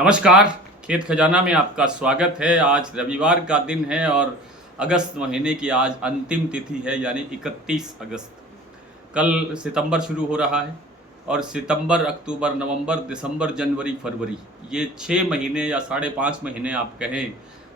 नमस्कार। खेत खजाना में आपका स्वागत है। आज रविवार का दिन है और अगस्त महीने की आज अंतिम तिथि है, यानी 31 अगस्त। कल सितंबर शुरू हो रहा है और सितंबर, अक्टूबर, नवंबर, दिसंबर, जनवरी, फरवरी, ये 6 महीने या 5.5 महीने आप कहें,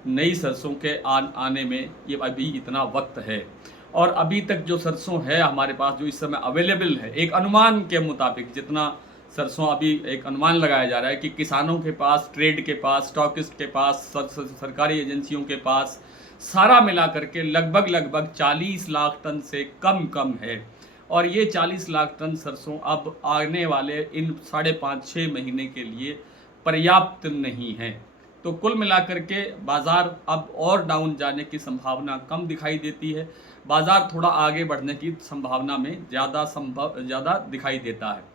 नई सरसों के आने में ये अभी इतना वक्त है। और अभी तक जो सरसों है हमारे पास, जो इस समय अवेलेबल है, एक अनुमान के मुताबिक जितना सरसों अभी एक अनुमान लगाया जा रहा है कि किसानों के पास, ट्रेड के पास, स्टॉकिस्ट के पास, सरकारी एजेंसियों के पास, सारा मिला करके लगभग 40 लाख टन से कम है। और ये 40 लाख टन सरसों अब आने वाले इन 5.5-6 महीने के लिए पर्याप्त नहीं है। तो कुल मिलाकर के बाज़ार अब और डाउन जाने की संभावना कम दिखाई देती है। बाज़ार थोड़ा आगे बढ़ने की संभावना में ज़्यादा दिखाई देता है।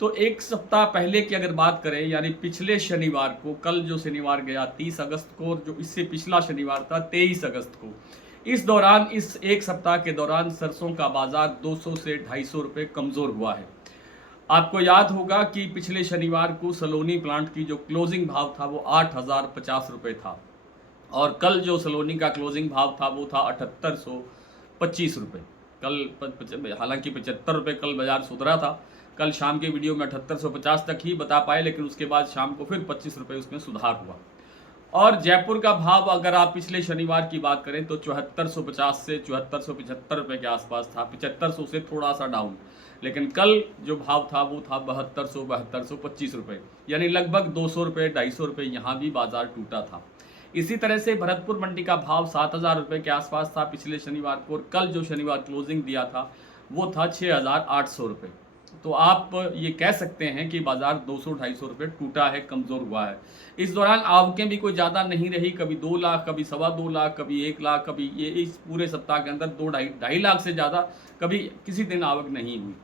तो एक सप्ताह पहले की अगर बात करें, यानी पिछले शनिवार को, कल जो शनिवार गया 30 अगस्त को, और जो इससे पिछला शनिवार था 23 अगस्त को, इस दौरान, इस एक सप्ताह के दौरान सरसों का बाजार 200 से 250 रुपये कमज़ोर हुआ है। आपको याद होगा कि पिछले शनिवार को सलोनी प्लांट की जो क्लोजिंग भाव था वो 8,050 रुपये था, और कल जो सलोनी का क्लोजिंग भाव था वो था 7,825 रुपये। कल हालांकि 75 रुपये कल बाजार सुधरा था। कल शाम के वीडियो में 7,850 तक ही बता पाए, लेकिन उसके बाद शाम को फिर 25 रुपये उसमें सुधार हुआ। और जयपुर का भाव अगर आप पिछले शनिवार की बात करें तो 7450 से 7475 रुपये के आसपास था, 7500 से थोड़ा सा डाउन। लेकिन कल जो भाव था वो था 7225 रुपये, यानी लगभग 200 रुपये, 250 रुपये यहाँ भी बाजार टूटा था। इसी तरह से भरतपुर मंडी का भाव 7,000 रुपये के आसपास था पिछले शनिवार को, और कल जो शनिवार क्लोजिंग दिया था वो था 6,800 रुपये। तो आप ये कह सकते हैं कि बाजार 200-250 रुपये टूटा है, कमज़ोर हुआ है। इस दौरान आवकें भी कोई ज़्यादा नहीं रही, कभी 2 लाख, कभी 2.25 लाख, कभी 1 लाख, कभी ये इस पूरे सप्ताह के अंदर 2-2.5 लाख से ज़्यादा कभी किसी दिन आवक नहीं हुई।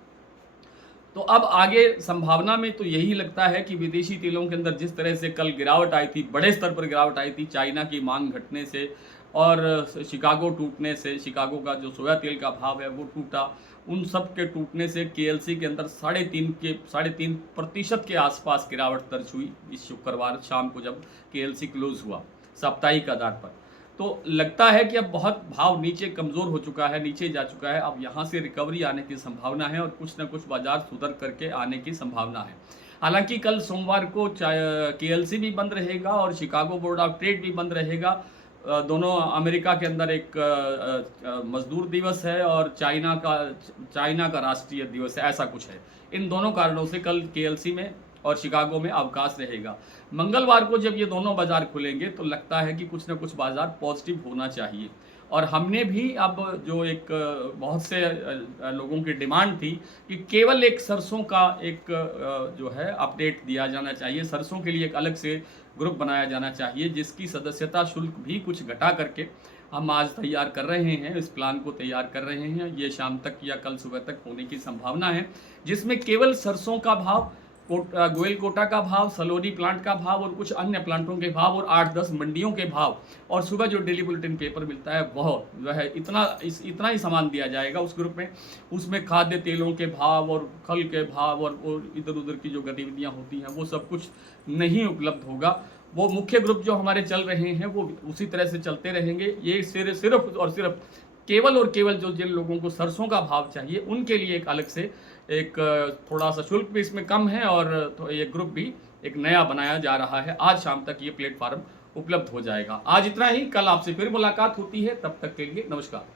तो अब आगे संभावना में तो यही लगता है कि विदेशी तेलों के अंदर जिस तरह से कल गिरावट आई थी, बड़े स्तर पर गिरावट आई थी, चाइना की मांग घटने से और शिकागो टूटने से, शिकागो का जो सोया तेल का भाव है वो टूटा, उन सब के टूटने से केएलसी के अंदर 3.5% के आसपास गिरावट दर्ज हुई इस शुक्रवार शाम को जब केएलसी क्लोज हुआ साप्ताहिक आधार पर। तो लगता है कि अब बहुत भाव नीचे कमज़ोर हो चुका है, नीचे जा चुका है। अब यहाँ से रिकवरी आने की संभावना है और कुछ ना कुछ बाजार सुधर करके आने की संभावना है। हालांकि कल सोमवार को केएलसी भी बंद रहेगा और शिकागो बोर्ड ऑफ ट्रेड भी बंद रहेगा। दोनों, अमेरिका के अंदर एक मजदूर दिवस है और चाइना का राष्ट्रीय दिवस है, ऐसा कुछ है। इन दोनों कारणों से कल केएलसी में और शिकागो में अवकाश रहेगा। मंगलवार को जब ये दोनों बाजार खुलेंगे तो लगता है कि कुछ ना कुछ बाजार पॉजिटिव होना चाहिए। और हमने भी अब जो एक बहुत से लोगों की डिमांड थी कि केवल एक सरसों का एक जो है अपडेट दिया जाना चाहिए, सरसों के लिए एक अलग से ग्रुप बनाया जाना चाहिए, जिसकी सदस्यता शुल्क भी कुछ घटा करके हम आज तैयार कर रहे हैं, इस प्लान को तैयार कर रहे हैं। ये शाम तक या कल सुबह तक होने की संभावना है, जिसमें केवल सरसों का भाव, गोयल कोटा का भाव, सलोनी प्लांट का भाव और कुछ अन्य प्लांटों के भाव और 8-10 मंडियों के भाव, और सुबह जो डेली बुलेटिन पेपर मिलता है वह इतना ही सामान दिया जाएगा उस ग्रुप में। उसमें खाद्य तेलों के भाव और फल के भाव और इधर उधर की जो गतिविधियां होती हैं वो सब कुछ नहीं उपलब्ध होगा। वो मुख्य ग्रुप जो हमारे चल रहे हैं वो उसी तरह से चलते रहेंगे। ये सिर्फ और सिर्फ केवल और केवल जो जिन लोगों को सरसों का भाव चाहिए उनके लिए एक अलग से एक थोड़ा सा शुल्क भी इसमें कम है, और तो ये ग्रुप भी एक नया बनाया जा रहा है। आज शाम तक ये प्लेटफॉर्म उपलब्ध हो जाएगा। आज इतना ही, कल आपसे फिर मुलाकात होती है, तब तक के लिए नमस्कार।